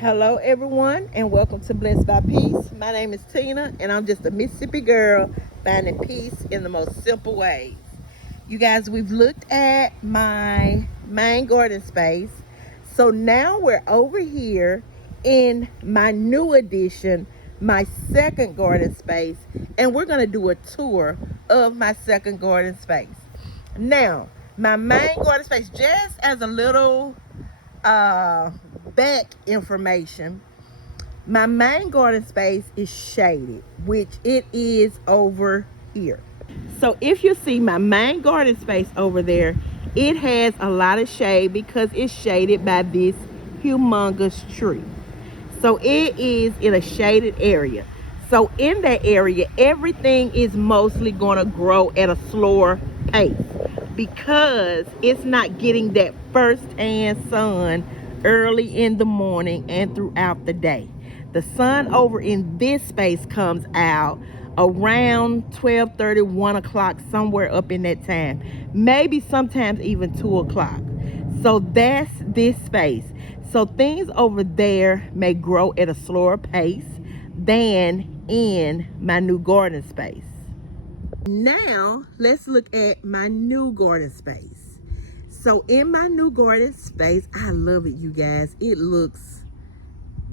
Hello, everyone, and welcome to Blessed by Peace. My name is Tina, and I'm just a Mississippi girl finding peace in the most simple ways. You guys, we've looked at my main garden space. So now we're over here in my new addition, my second garden space, and we're going to do a tour of my second garden space. Now, my main garden space, just as a little back information, my main garden space is shaded, which it is over here. So if you see my main garden space over there, it has a lot of shade because it's shaded by this humongous tree. So it is in a shaded area. So in that area, everything is mostly going to grow at a slower pace because it's not getting that first-hand sun early in the morning and throughout the day. The sun over in this space comes out around 12:30, 1 o'clock, somewhere up in that time. Maybe sometimes even 2 o'clock. So that's this space. So things over there may grow at a slower pace than in my new garden space. Now, let's look at my new garden space. So in my new garden space, I love it, you guys. It looks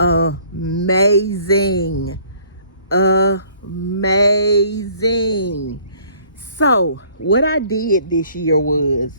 amazing. Amazing. So what I did this year was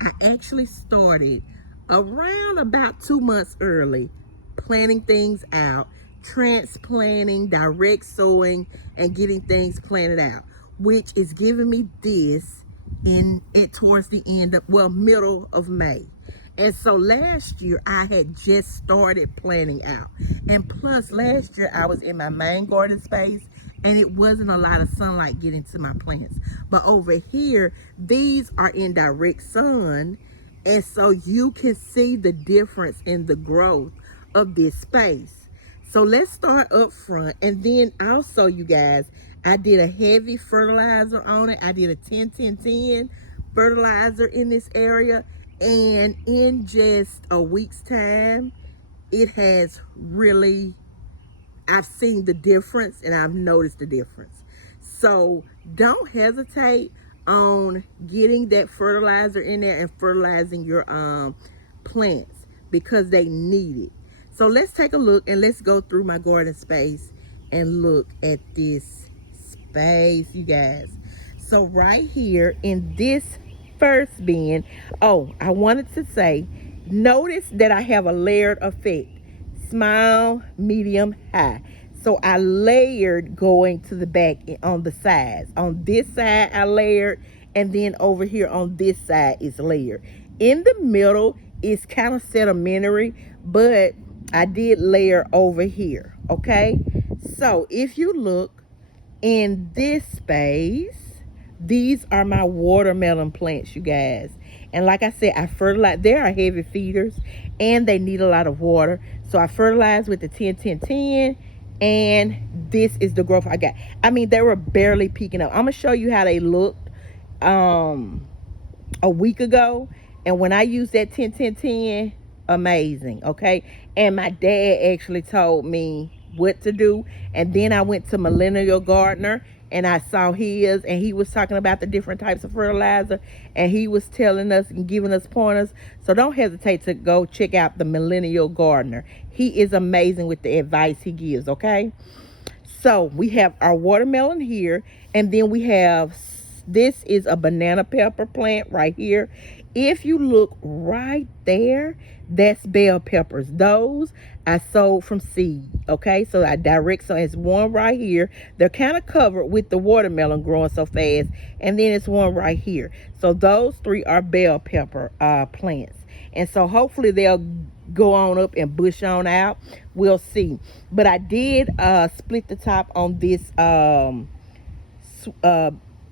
I actually started around about 2 months early planning things out, transplanting, direct sowing, and getting things planted out, which is giving me this in it towards the end of, well, middle of May. And so last year I had just started planning out, and plus last year I was in my main garden space and it wasn't a lot of sunlight getting to my plants. But over here, these are in direct sun, and so you can see the difference in the growth of this space. So let's start up front, and then also, you guys, I did a heavy fertilizer on it. I did a 10-10-10 fertilizer in this area, and in just a week's time, it has really, I've seen the difference and I've noticed the difference. So don't hesitate on getting that fertilizer in there and fertilizing your plants because they need it. So let's take a look and let's go through my garden space and look at this space, you guys. So right here in this first bin, oh, I wanted to say, notice that I have a layered effect: small, medium, high. So I layered going to the back on the sides. On this side I layered, and then over here on this side is layered. In the middle is kind of sedimentary, but I did layer over here. Okay, so if you look in this space, these are my watermelon plants, you guys. And like I said, I fertilize. They are heavy feeders and they need a lot of water. So I fertilize with the 10-10-10, and this is the growth I got. I mean, they were barely peeking up. I'm gonna show you how they looked a week ago. And when I used that 10-10-10, amazing, okay? And my dad actually told me what to do. And then I went to Millennial Gardener and I saw his, and he was talking about the different types of fertilizer, and he was telling us and giving us pointers. So don't hesitate to go check out the Millennial Gardener. He is amazing with the advice he gives, okay? So we have our watermelon here, and then we have, this is a banana pepper plant right here. If you look right there, that's bell peppers. Those I sowed from seed, okay? So I direct, so it's one right here. They're kind of covered with the watermelon growing so fast, and then it's one right here. So those three are bell pepper plants, and so hopefully they'll go on up and bush on out. We'll see. But I did split the top on this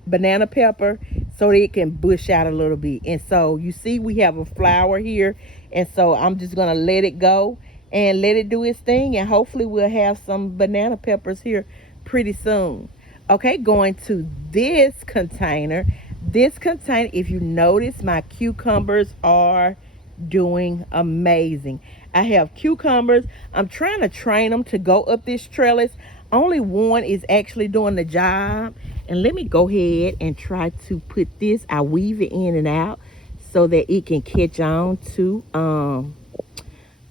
banana pepper so that it can bush out a little bit. And so you see we have a flower here, and so I'm just gonna let it go and let it do its thing, and hopefully we'll have some banana peppers here pretty soon. Okay, going to this container. This container, if you notice, my cucumbers are doing amazing. I have cucumbers. I'm trying to train them to go up this trellis. Only one is actually doing the job. And let me go ahead and try to put this. I weave it in and out so that it can catch on to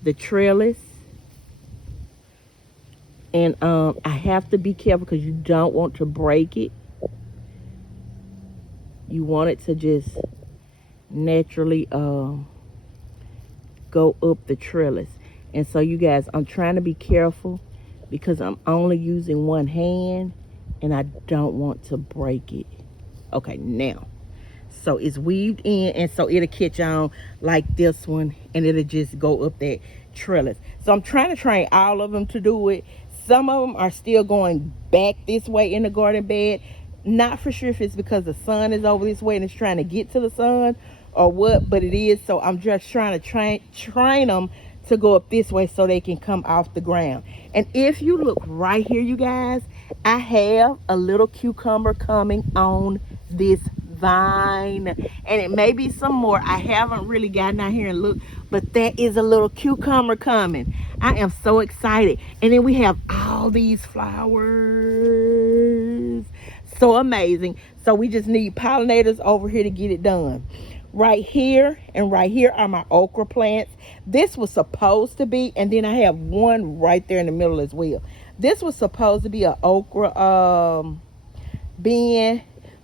the trellis. And I have to be careful because you don't want to break it. You want it to just naturally go up the trellis. And so you guys, I'm trying to be careful because I'm only using one hand and I don't want to break it. Okay, now. So it's weaved in, and so it'll catch on like this one, and it'll just go up that trellis. So I'm trying to train all of them to do it. Some of them are still going back this way in the garden bed. Not for sure if it's because the sun is over this way and it's trying to get to the sun or what, but it is. So I'm just trying to train them to go up this way so they can come off the ground. And if you look right here, you guys, I have a little cucumber coming on this vine, and it may be some more. I haven't really gotten out here and looked, but that is a little cucumber coming. I am so excited. And then we have all these flowers. So amazing. So we just need pollinators over here to get it done. Right here and right here are my okra plants. This was supposed to be, and then I have one right there in the middle as well. This was supposed to be an okra bin,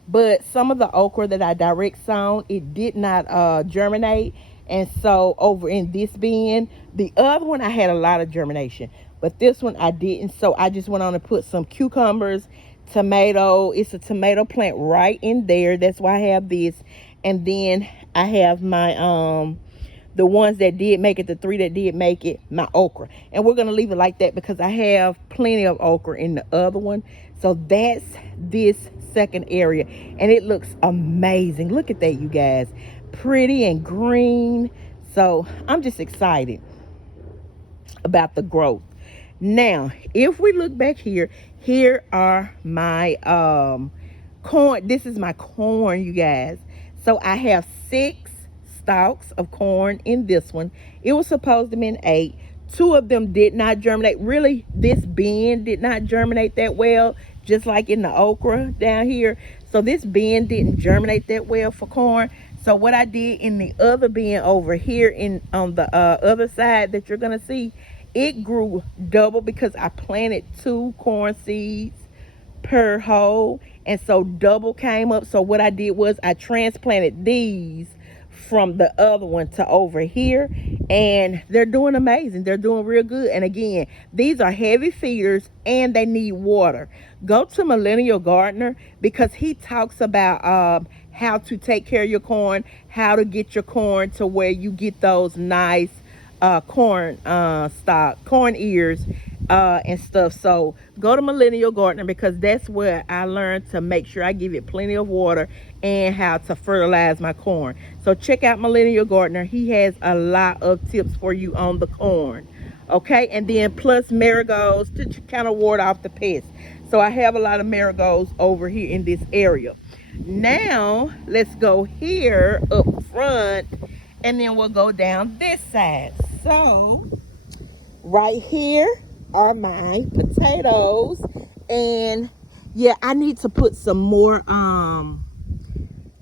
but some of the okra that I direct sown, it did not germinate. And so over in this bin, the other one I had a lot of germination, but this one I didn't. So I just went on and put some cucumbers, tomato. It's a tomato plant right in there. That's why I have this. And then I have my the ones that did make it, the 3 that did make it, my okra. And we're gonna leave it like that because I have plenty of okra in the other one. So that's this second area, and it looks amazing. Look at that, you guys. Pretty and green. So I'm just excited about the growth. Now, if we look back here, here are my corn. This is my corn, you guys. So I have 6 stalks of corn in this one. It was supposed to be 8. 2 of them did not germinate. Really, this bin did not germinate that well, just like in the okra down here. So this bin didn't germinate that well for corn. So what I did in the other bin over here on the other side that you're gonna see, it grew double because I planted 2 corn seeds per hole, and so double came up. So what I did was I transplanted these from the other one to over here, and they're doing amazing. They're doing real good. And again, these are heavy feeders and they need water. Go to Millennial Gardener because he talks about how to take care of your corn, how to get your corn to where you get those nice corn ears and stuff. So go to Millennial Gardener because that's where I learned to make sure I give it plenty of water and how to fertilize my corn. So check out Millennial Gardener. He has a lot of tips for you on the corn. Okay, and then plus marigolds to kind of ward off the pests. So I have a lot of marigolds over here in this area. Now let's go here up front, and then we'll go down this side. So right here are my potatoes, and yeah, I need to put some more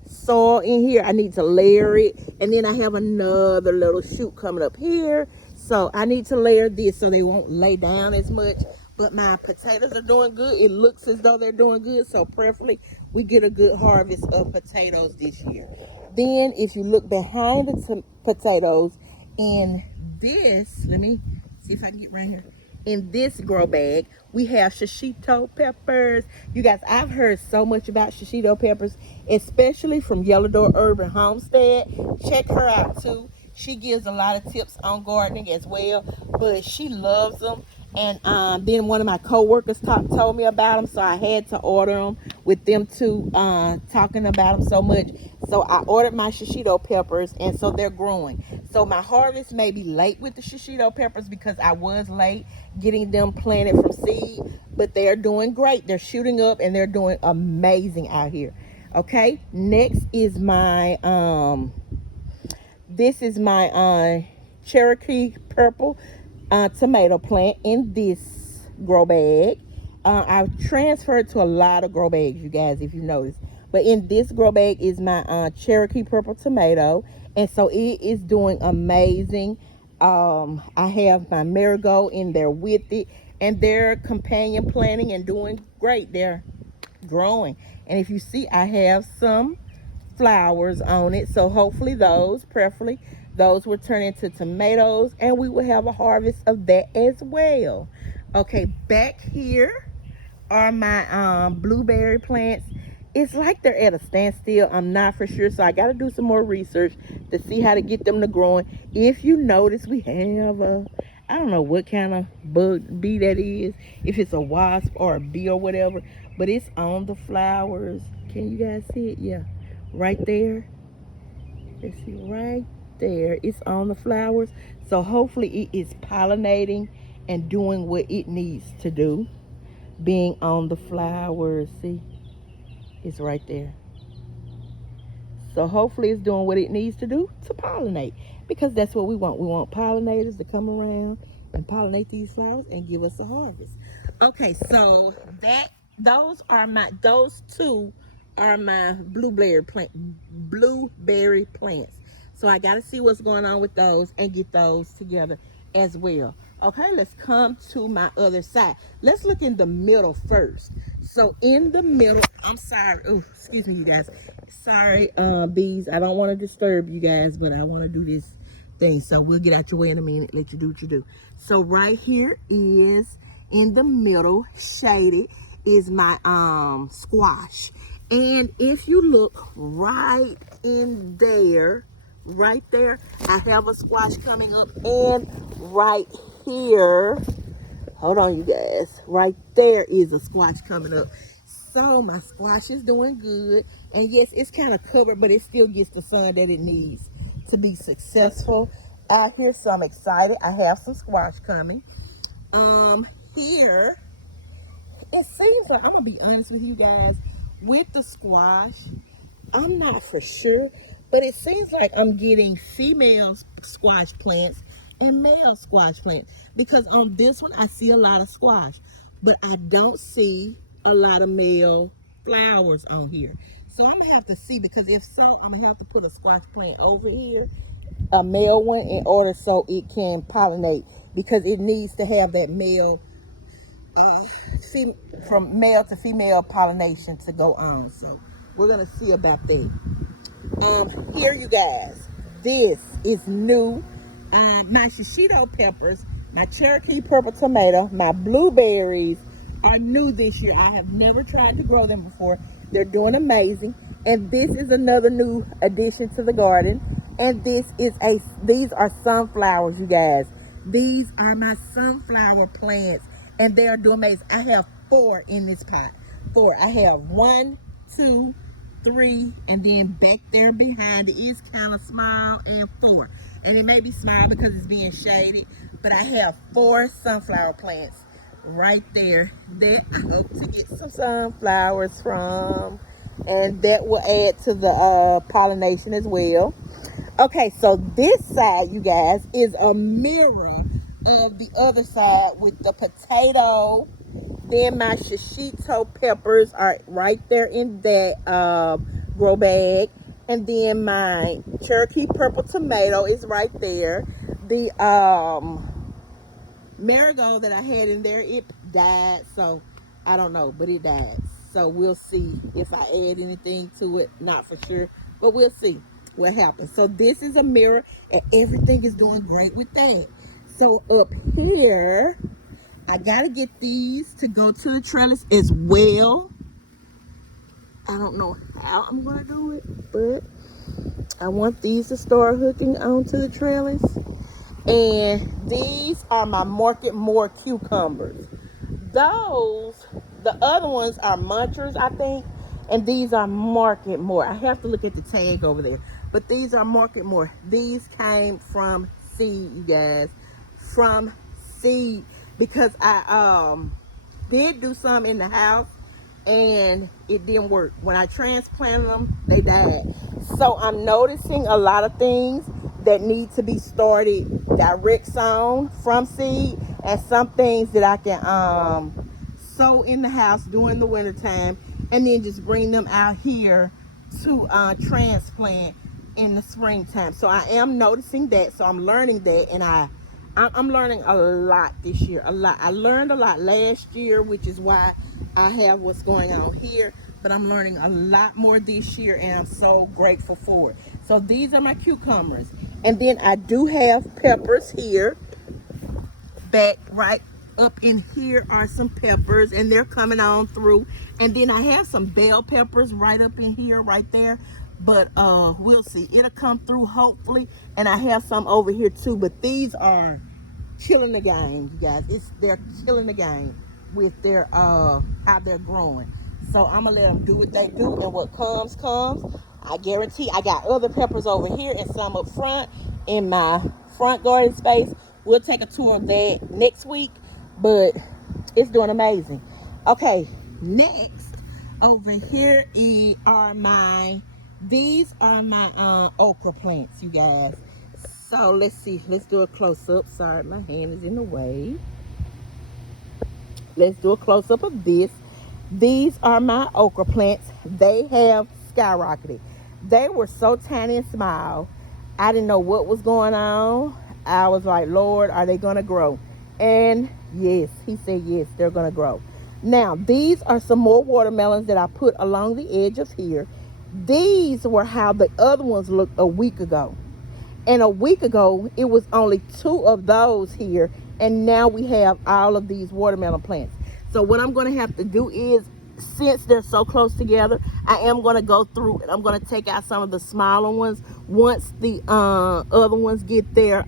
soil in here. I need to layer it, and then I have another little shoot coming up here, so I need to layer this so they won't lay down as much. But my potatoes are doing good. It looks as though they're doing good, so preferably we get a good harvest of potatoes this year. Then if you look behind the potatoes in this, let me see if I can get right here. In this grow bag, we have shishito peppers. You guys, I've heard so much about shishito peppers, especially from Yellow Door Urban Homestead. Check her out too. She gives a lot of tips on gardening as well, but she loves them. And then one of my co-workers told me about them, so I had to order them with them too, talking about them so much. So I ordered my shishito peppers, and so they're growing. So my harvest may be late with the shishito peppers because I was late getting them planted from seed, but they're doing great. They're shooting up and they're doing amazing out here. Okay, next is my this is my Cherokee purple tomato plant in this grow bag. I've transferred to a lot of grow bags, you guys, if you notice. But in this grow bag is my Cherokee purple tomato. And so it is doing amazing. I have my marigold in there with it. And they're companion planting and doing great. They're growing. And if you see, I have some flowers on it, so hopefully those, preferably those, will turn into tomatoes and we will have a harvest of that as well. Okay, back here are my blueberry plants. It's like they're at a standstill. I'm not for sure, so I got to do some more research to see how to get them to growing. If you notice, we have a, I don't know what kind of bug bee that is, if it's a wasp or a bee or whatever, but it's on the flowers. Can you guys see it? Yeah, right there. Let's see, right there, it's on the flowers. So hopefully it is pollinating and doing what it needs to do, being on the flowers. See, it's right there. So hopefully it's doing what it needs to do to pollinate, because that's what we want. We want pollinators to come around and pollinate these flowers and give us a harvest. Okay, so those two are my blueberry plants. So I got to see what's going on with those and get those together as well. Okay, let's come to my other side. Let's look in the middle first. So in the middle, I'm sorry. Oh, excuse me, you guys. Sorry, bees. I don't want to disturb you guys, but I want to do this thing. So we'll get out your way in a minute. Let you do what you do. So right here is in the middle, shaded, is my squash. And if you look right in there, right there, I have a squash coming up. And right here, hold on you guys, right there is a squash coming up. So my squash is doing good. And yes, it's kind of covered, but it still gets the sun that it needs to be successful out here. So I'm excited. I have some squash coming. Here, it seems like, I'm gonna be honest with you guys, with the squash, I'm not for sure, but it seems like I'm getting female squash plants and male squash plants, because on this one I see a lot of squash, but I don't see a lot of male flowers on here. So I'm gonna have to see, because if so, I'm gonna have to put a squash plant over here, a male one, in order so it can pollinate, because it needs to have that male from male to female pollination to go on. So we're gonna see about that. Here you guys, this is new. My shishito peppers, my Cherokee purple tomato, my blueberries are new this year. I have never tried to grow them before. They're doing amazing. And this is another new addition to the garden. And these are sunflowers, you guys. These are my sunflower plants, and they are doing amazing. I have 4 in this pot. 4. I have 1, 2, 3, and then back there behind it is kind of small, and 4. And it may be small because it's being shaded, but I have 4 sunflower plants right there that I hope to get some sunflowers from, and that will add to the pollination as well. Okay, so this side, you guys, is a mirror of the other side with the potato. Then my shishito peppers are right there in that grow bag. And then my Cherokee purple tomato is right there. The marigold that I had in there, it died. So I don't know, but it died. So we'll see if I add anything to it. Not for sure, but we'll see what happens. So this is a mirror, and everything is doing great with that. So up here, I gotta get these to go to the trellis as well. I don't know how I'm gonna do it, but I want these to start hooking onto the trellis. And these are my Market More cucumbers. Those, the other ones are munchers, I think, and these are Market More. I have to look at the tag over there, but these are Market More. These came from seed, you guys, from seed, because I did do some in the house and it didn't work. When I transplanted them, they died. So I'm noticing a lot of things that need to be started direct sown from seed, and some things that I can sow in the house during the winter time, and then just bring them out here to transplant in the springtime. So I am noticing that, so I'm learning that, and I'm learning a lot this year. A lot. I learned a lot last year, which is why I have what's going on here, but I'm learning a lot more this year, and I'm so grateful for it. So these are my cucumbers, and then I do have peppers here. Back right up in here are some peppers, and they're coming on through. And then I have some bell peppers right up in here, right there, but we'll see, it'll come through hopefully. And I have some over here too, but these are killing the game, you guys. They're killing the game with their how they're growing. So I'm gonna let them do what they do, and what comes. I guarantee. I got other peppers over here and some up front in my front garden space. We'll take a tour of that next week, but it's doing amazing. Okay, next over here these are my okra plants, you guys. So let's see, let's do a close-up. Sorry, my hand is in the way. Let's do a close-up of this. These are my okra plants. They have skyrocketed. They were so tiny and small, I didn't know what was going on. I was like, Lord, are they gonna grow? And yes, he said yes, they're gonna grow. Now these are some more watermelons that I put along the edge of here. These were how the other ones looked a week ago. And a week ago, it was only 2 of those here. And now we have all of these watermelon plants. So what I'm going to have to do is, since they're so close together, I am going to go through and I'm going to take out some of the smaller ones. Once the other ones get their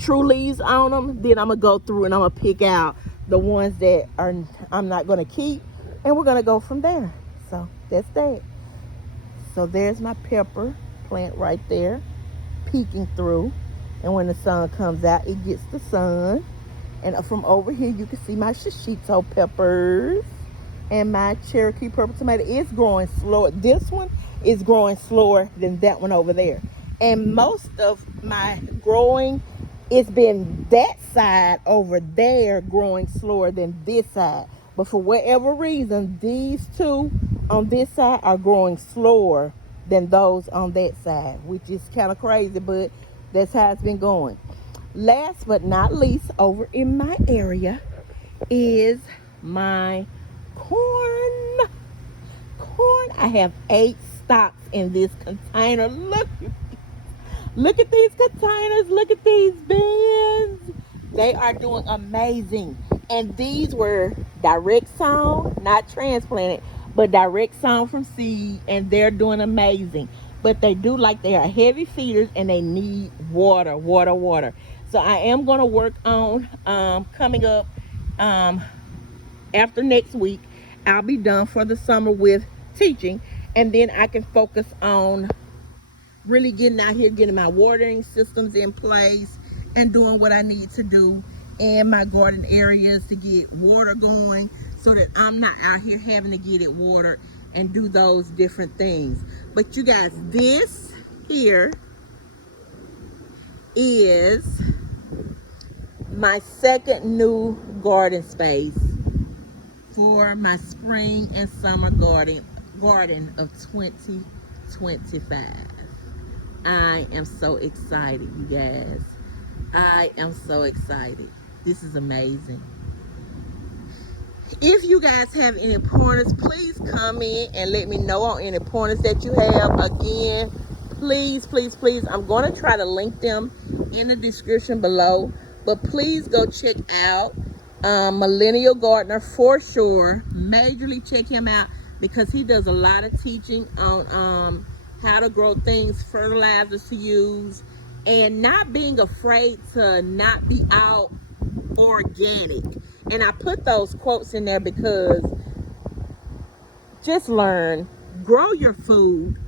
true leaves on them, then I'm going to go through and I'm going to pick out the ones that I'm not going to keep. And we're going to go from there. So that's that. So there's my pepper plant right there, peeking through. And when the sun comes out, it gets the sun. And from over here, you can see my shishito peppers and my Cherokee purple tomato is growing slower. This one is growing slower than that one over there. And most of my growing, it's been that side over there growing slower than this side. But for whatever reason, these two on this side are growing slower than those on that side, which is kind of crazy, but that's how it's been going. Last but not least, over in my area is my corn. I have 8 stalks in this container. Look at these containers. Look at these bins. They are doing amazing. And these were direct sown, not transplanted, but direct sown from seed, and they're doing amazing. But they are heavy feeders, and they need water. So I am going to work on coming up after next week. I'll be done for the summer with teaching, and then I can focus on really getting out here, getting my watering systems in place and doing what I need to do in my garden areas to get water going, so that I'm not out here having to get it watered and do those different things. But you guys, this here is my second new garden space for my spring and summer garden of 2025. I am so excited, you guys. I am so excited. This is amazing. If you guys have any pointers, please comment and let me know on any pointers that you have. Again, please, I'm going to try to link them in the description below. But please go check out Millennial Gardener for sure. Majorly check him out, because he does a lot of teaching on how to grow things, fertilizers to use, and not being afraid to not be out organic. And I put those quotes in there because just learn, grow your food,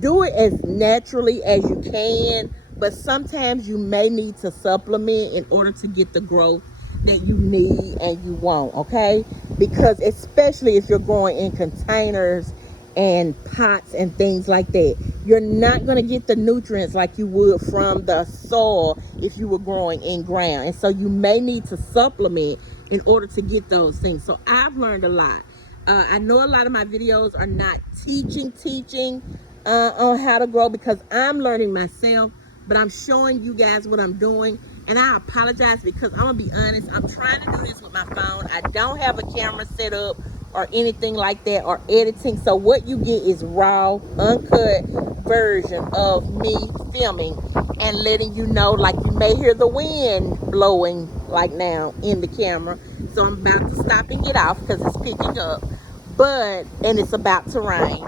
do it as naturally as you can, but sometimes you may need to supplement in order to get the growth that you need and you want, okay? Because especially if you're growing in containers and pots and things like that. You're not going to get the nutrients like you would from the soil if you were growing in ground. And so you may need to supplement in order to get those things. So I've learned a lot. I know a lot of my videos are not teaching on how to grow because I'm learning myself, but I'm showing you guys what I'm doing. And I apologize because I'm gonna be honest, I'm trying to do this with my phone. I don't have a camera set up or anything like that or editing. So what you get is raw, uncut version of me filming and letting you know, like you may hear the wind blowing like now in the camera. So I'm about to stop and get off because it's picking up. And it's about to rain.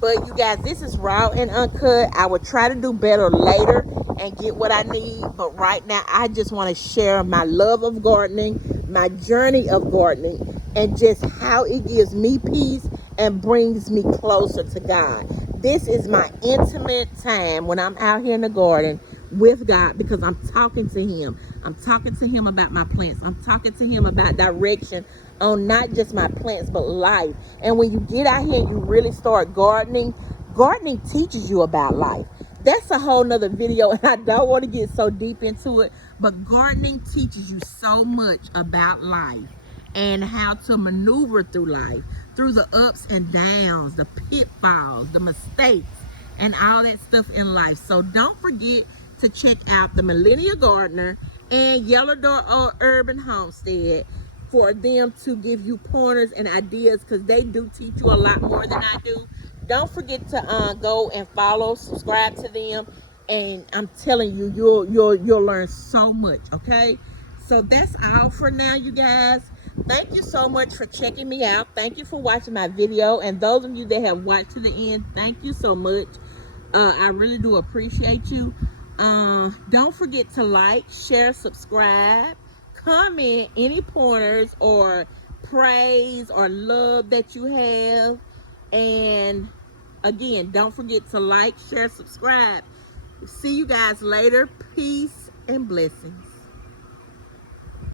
But you guys, this is raw and uncut. I will try to do better later and get what I need. But right now, I just want to share my love of gardening, my journey of gardening, and just how it gives me peace and brings me closer to God. This is my intimate time when I'm out here in the garden with God because I'm talking to Him. I'm talking to Him about my plants. I'm talking to Him about direction on not just my plants but life. And when you get out here and you really start gardening teaches you about life. That's a whole nother video and I don't want to get so deep into it, but gardening teaches you so much about life and how to maneuver through life, through the ups and downs, the pitfalls, the mistakes, and all that stuff in life. So don't forget to check out the Millennial Gardener and Yellow Door Urban Homestead for them to give you pointers and ideas because they do teach you a lot more than I do. Don't forget to go and follow, subscribe to them, and I'm telling you, you'll learn so much. Okay, so that's all for now, you guys. Thank you so much for checking me out. Thank you for watching my video, and those of you that have watched to the end, thank you so much. I really do appreciate you. Don't forget to like, share, subscribe, comment any pointers or praise or love that you have. And again, don't forget to like, share, subscribe. See you guys later. Peace and blessings.